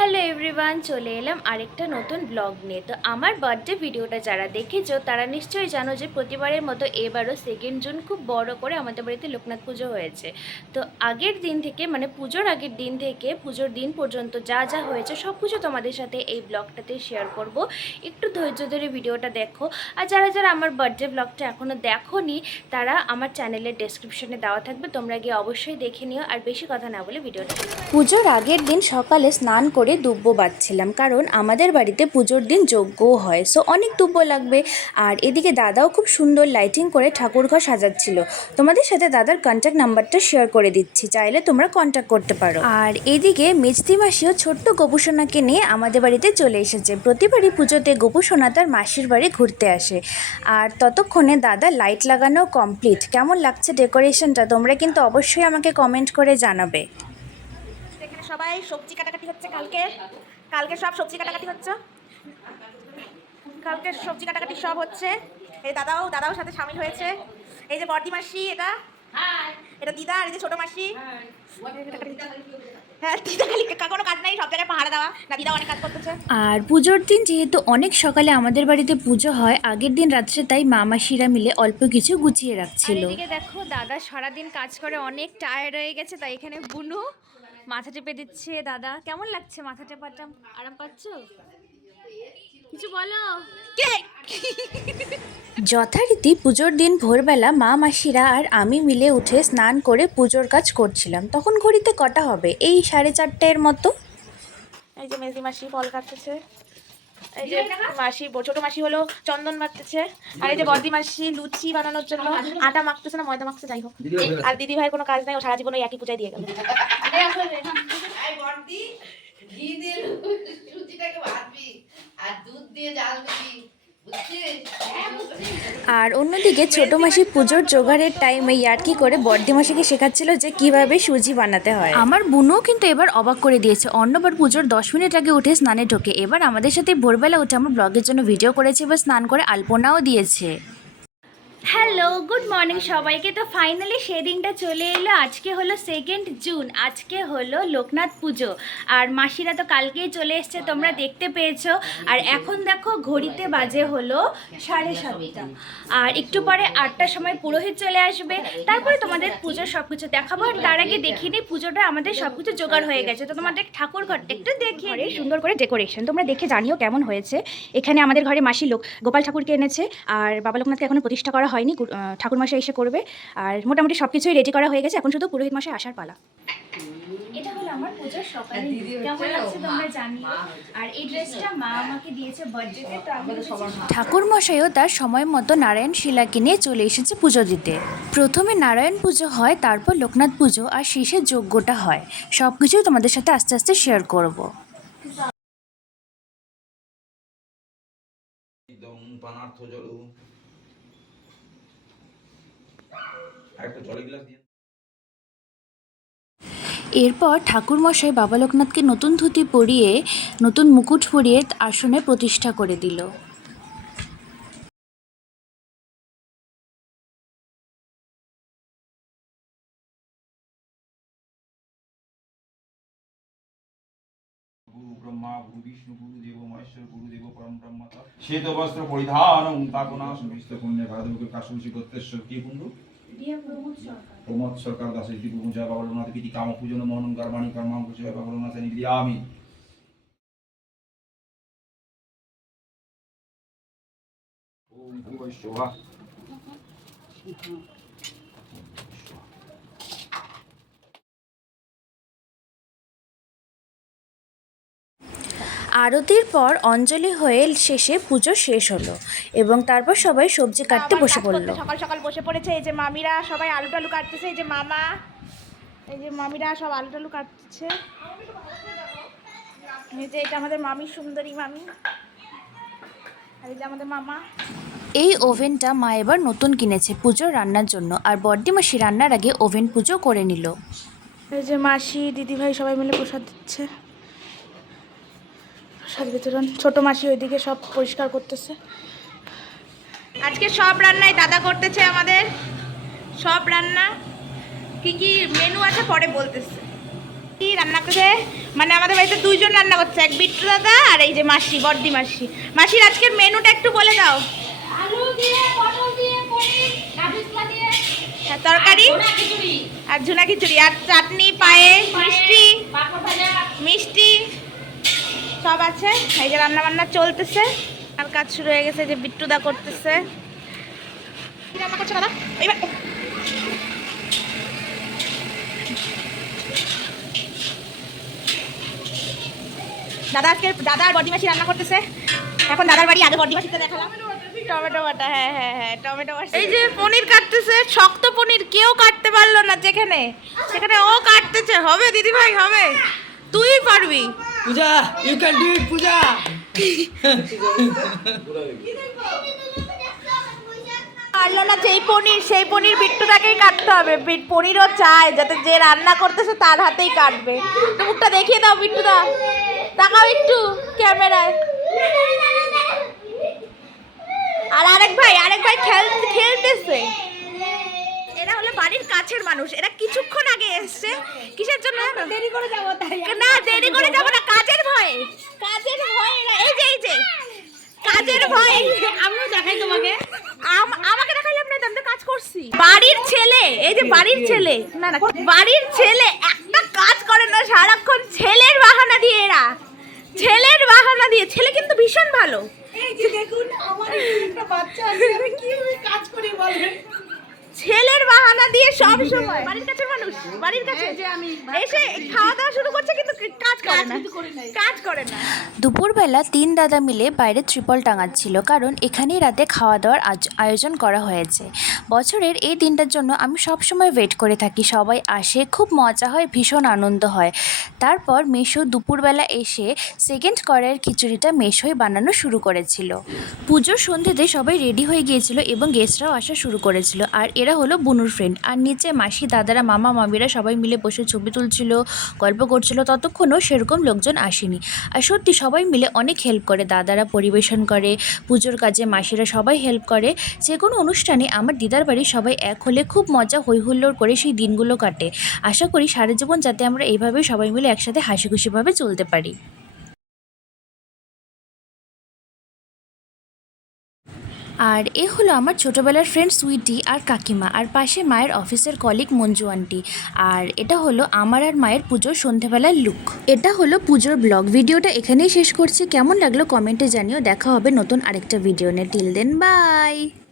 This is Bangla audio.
হ্যালো এভরিওয়ান, চলে এলাম আরেকটা নতুন ব্লগ নিয়ে। তো আমার বার্থডে ভিডিওটা যারা দেখেছ, তারা নিশ্চয়ই জানো যে প্রতিবারের মতো এবারও সেকেন্ড জুন খুব বড় করে আমাদের বাড়িতে লোকনাথ পুজো হয়েছে। তো আগের দিন থেকে মানে পুজোর আগের দিন থেকে, পুজোর দিন পর্যন্ত যা যা হয়েছে, সব কিছু তোমাদের সাথে এই ব্লগটাতে শেয়ার করব। একটু ধৈর্য ধরে ভিডিওটা দেখো। আর যারা যারা আমার বার্থডে ব্লগটা এখনও দেখোনি, তারা আমার চ্যানেলের ডেসক্রিপশনে দেওয়া থাকবে, তোমরা গিয়ে অবশ্যই দেখে নিও। আর বেশি কথা না বলে ভিডিওটা পুজোর আগের দিন সকালে স্নান করে দুব্ব বাঁধছিলাম, কারণ আমাদের বাড়িতে পুজোর দিন যজ্ঞও হয়। সো অনেক দুব্ব লাগবে। আর এদিকে দাদাও খুব সুন্দর লাইটিং করে ঠাকুরঘর সাজাচ্ছিল। তোমাদের সাথে দাদার কন্ট্যাক্ট নাম্বারটা শেয়ার করে দিচ্ছি। চাইলে তোমরা কন্ট্যাক্ট করতে পারো। আর এদিকে মেজদি মাসিও ছোট্ট গোপুসোনাকে নিয়ে আমাদের বাড়িতে চলে এসেছে। প্রতিবারই পুজোতে গোপুসোনা তার মাসির বাড়ি ঘুরতে আসে। আর ততক্ষণে দাদা লাইট লাগানো কমপ্লিট কেমন লাগছে ডেকোরেশনটা তোমরা কিন্তু অবশ্যই আমাকে কমেন্ট করে জানাবে। সবাই সবজি কাটাকাটি হচ্ছে কালকে। কালকে সব সবজি কাটাকাটি হচ্ছে? কালকে সবজি কাটাকাটি সব হচ্ছে। এই দাদাও দাদাও সাথে সামিল হয়েছে। এই যে বর্দি মাসি এটা? এটা দিদা আর এই যে ছোট মাসি। হ্যাঁ দিদা খালি কাজ নাই সব জায়গায় পাহাড়ে দেওয়া। না দিদা অনেক কাজ করতেছে। আর পুজোর দিন যেহেতু অনেক সকালে আমাদের বাড়িতে পুজো হয় আগের দিন রাত্রে তাই মামাসিরা মিলে অল্প কিছু গুছিয়ে রাখছিল। এদিকে দেখো দাদা সারাদিন কাজ করে অনেক টায়ার্ড হয়ে গেছে তাই এখানে বুনু মাথা চেপে দিচ্ছে দাদা। কেমন লাগছে মাথা টেপাটা? আরাম পাচ্ছ? কিছু বলো। কে? যথারীতি পুজোর দিন ভোরবেলা মা মাসিরা আর আমি মিলে উঠে স্নান করে পুজোর কাজ করছিলাম। তখন ঘড়িতে কটা হবে? এই সাড়ে চারটের মতো। এই যে মেজি মাসি ফল কাটতেছে। এই যে মাসি ছোট মাসি হলো চন্দন মাখতেছে আর এই যে বর্দি মাসি লুচি বানানোর জন্য আটা মাখতেছে না? ময়দা মাখছে যাই হোক। আর দিদি ভাই কোনো কাজ নাই ও সারা জীবন ওই একই পূজায় দিয়ে গেল। ঘি দিয়ে লুচিটাকে ভাজবি আর দুধ দিয়ে জাল দিবি। আর অন্যদিকে ছোট মাসি পুজোর জোগাড়ের টাইমে ইয়ার্কি করে বর্দি মাসিকে শেখাচ্ছিল যে কীভাবে সুজি বানাতে হয়। আমার বুনও কিন্তু এবার অবাক করে দিয়েছে। অন্যবার পুজোর দশ মিনিট আগে উঠে স্নানে ঢোকে। এবার আমাদের সাথে ভোরবেলা উঠে আমার ব্লগের জন্য ভিডিও করেছে এবার স্নান করে আলপনাও দিয়েছে। হ্যালো গুড মর্নিং সবাইকে। তো ফাইনালি সেদিনটা চলে এলো। আজকে হলো সেকেন্ড জুন আজকে হলো লোকনাথ পুজো। আর মাসিরা তো কালকেই চলে এসছে, তোমরা দেখতে পেয়েছ। আর এখন দেখো, ঘড়িতে বাজে হলো সাড়ে সাতটা। আর একটু পরে আটটার সময় পুরোহিত চলে আসবে। তারপরে তোমাদের পুজোর সব কিছু দেখাবো। আর তার আগে দেখিনি, পুজোটা আমাদের সব কিছু জোগাড় হয়ে গেছে। তো তোমাদের ঠাকুর ঘরটা একটু দিই। সুন্দর করে ডেকোরেশন তোমরা দেখে জানিও কেমন হয়েছে। এখানে আমাদের ঘরে মাসি লোক, গোপাল ঠাকুরকে এনেছে। আর বাবা লোকনাথকে এখনও প্রতিষ্ঠা করা হয়নি গু- ঠাকুর মশাই এসে করবে। আর মোটামুটি সব কিছুই রেডি করা হয়ে গেছে। এখন শুধু পুরোহিত মশাই আসার পালা। এটা হলো আমার পুজোর সকালে কেমন লাগছে তোমরা জানিও। আর এই ড্রেসটা মা আমাকে দিয়েছে বার্থডেতে তো আমি ঠাকুর মশাইও তার সময় মতো নারায়ণ শিলাকে নিয়ে চলে এসেছে পুজো দিতে। প্রথমে নারায়ণ পুজো হয় তারপর লোকনাথ পুজো আর শেষে যজ্ঞটা হয়। সব কিছুই তোমাদের সাথে আস্তে আস্তে শেয়ার করব। পানার্থ জল একটা জলের গ্লাস দিয়ে এরপর ঠাকুরমশাই বাবা লোকনাথকে নতুন ধুতি পরিয়ে নতুন মুকুট পরিয়ে আসনে প্রতিষ্ঠা করে দিল। গুরু ব্রহ্মা গুরু বিষ্ণু গুরু দেব মহেশ্বর গুরু দেব পরম ব্রহ্মতা শ্বেত বস্ত্র পরিধান তাপনা সুবিষ্ট পুণ্যে ভারতবুকে কাশুচি গোত্রেশ্বর কি পুণ্য প্রমোদ সরকার। দাস ইতি পূজা বাবলনাথ পিতি কাম পূজন মনং কর্মাণি কর্মাং পূজা বাবলনাথ নিবিয়ামি ওম ভূয় শোভা আরতির পর অঞ্জলি হয়ে শেষে পুজো শেষ হলো এবং তারপর সবাই সবজি কাটতে বসে পড়ল। সকাল সকাল বসে পড়েছে। এই যে মামিরা সবাই আলু টালু কাটতেছে। এই যে মামা এই যে মামিরা সব আলু টালু কাটছে। এই যে এটা আমাদের মামি সুন্দরী মামি। আর এই যে আমাদের মামা। এই ওভেনটা মা এবার নতুন কিনেছে পুজোর রান্নার জন্য আর বড্ডি মাসি রান্নার আগে ওভেন পুজো করে নিল। এই যে মাসি দিদি ভাই সবাই মিলে প্রসাদ দিচ্ছে। প্রসাদ বিতরণ ছোট মাসি ওইদিকে সব পরিষ্কার করতেছে। আজকে সব রান্নাই দাদা করতেছে আমাদের। সব রান্না। কি কি মেনু আছে পরে বলতেছে। কি রান্না করছে? মানে আমাদের বাড়িতে দুইজন রান্না করছে এক বিট্টু দাদা আর এই যে মাসি বর্দি মাসি। মাসির আজকের মেনুটা একটু বলে দাও। আলু দিয়ে পটল দিয়ে দিয়ে তরকারি? আর ঝুনা খিচুড়ি। আর চাটনি পায়েস মিষ্টি। মিষ্টি। সব আছে। এই যে রান্না বান্না চলতেছে। আর কাজ শুরু হয়ে গেছে যে বিট্টুদা করতেছে। দাদা এইবার দাদা আজকে দাদা আর বডি মাসি রান্না করতেছে। এখন দাদার বাড়ি আগে বডি মাসিতে দেখালাম। টমেটো বাটা হ্যাঁ হ্যাঁ হ্যাঁ টমেটো এই যে পনির কাটতেছে, শক্ত পনির, কেউ কাটতে পারল না যেখানে। সেখানে ও কাটতেছে, হবে দিদি ভাই হবে। তুই পারবি। Puja you can do it Puja. পারল না, যেই পনির, সেই পনির বিট্টুটাকেই কাটতে হবে। পনিরও চায় যাতে যে রান্না করতেছে তার হাতেই কাটবে। মুখটা দেখিয়ে দাও, বিট্টুদা। তাকাও একটু ক্যামেরায়। আর আরেক ভাই আরেক ভাই খেল খেলতেছে। এরা হলো বাড়ির কাছের মানুষ। এরা কিছুক্ষণ আগে এসছে। কিসের জন্য? দেরি করে যাব তাই। না দেরি করে যাব না কাজের ভয়ে। কাজের ভয়ে এই যে এই যে কাজের ভয়ে। আমিও দেখাই তোমাকে। আম- আমাকে দেখাইলাম না আমি তো কাজ করছি। বাড়ির ছেলে এই যে বাড়ির ছেলে। না না বাড়ির ছেলে একটা কাজ করে না সারাক্ষণ ছেলের বাহানা দিয়ে এরা। ছেলের বাহানা দিয়ে। ছেলে কিন্তু ভীষণ ভালো। এই যে দেখুন আমার একটা বাচ্চা আছে আমি কীভাবে কাজ করি বলেন? ছেলের বাহানা দিয়ে সব সময়। বাড়ির কাছে মানুষ বাড়ির কাছে। এসে খাওয়া দাওয়া শুরু করছে কিন্তু কাজ করে না। কিছু করি নাই। কাজ করে না। দুপুরবেলা তিন দাদা মিলে বাইরে ত্রিপল টাঙাচ্ছিল কারণ এখানেই রাতে খাওয়া দাওয়ার আজ- আয়োজন করা হয়েছে। বছরের এই দিনটার জন্য আমি সব সময় ওয়েট করে থাকি সবাই আসে খুব মজা হয় ভীষণ আনন্দ হয়। তারপর মেশো দুপুরবেলা এসে সেকেন্ড কড়াইয়ের খিচুড়িটা মেশোই বানানো শুরু করেছিল। পুজোর সন্ধ্যেতে সবাই রেডি হয়ে গিয়েছিল এবং গেস্টরাও আসা শুরু করেছিল আর এরা হলো বুনুর ফ্রেন্ড আর নিচে মাসি দাদারা মামা মামিরা সবাই মিলে বসে ছবি তুলছিল গল্প করছিল ততক্ষণও সেরকম লোকজন আসেনি। আর সত্যি সবাই মিলে অনেক হেল্প করে, দাদারা পরিবেশন করে, পুজোর কাজে মাসিরা সবাই হেল্প করে। যে কোনো অনুষ্ঠানে আমার দিদার বাড়ির সবাই এক হলে খুব মজা হৈহুল্লোর করে সেই দিনগুলো কাটে। আশা করি সারা জীবন যাতে আমরা এইভাবে সবাই মিলে একসাথে হাসি খুশিভাবে চলতে পারি। আর এ হলো আমার ছোটোবেলার ফ্রেন্ড সুইটি আর কাকিমা আর পাশে মায়ের অফিসের কলিক মঞ্জু আন্টি আর এটা হলো আমার আর মায়ের পুজোর সন্ধেবেলার লুক এটা হলো পুজোর ব্লগ ভিডিওটা এখানেই শেষ করছি। কেমন লাগল কমেন্টে জানিও। দেখা হবে নতুন আরেকটা ভিডিও নিয়ে। Till then by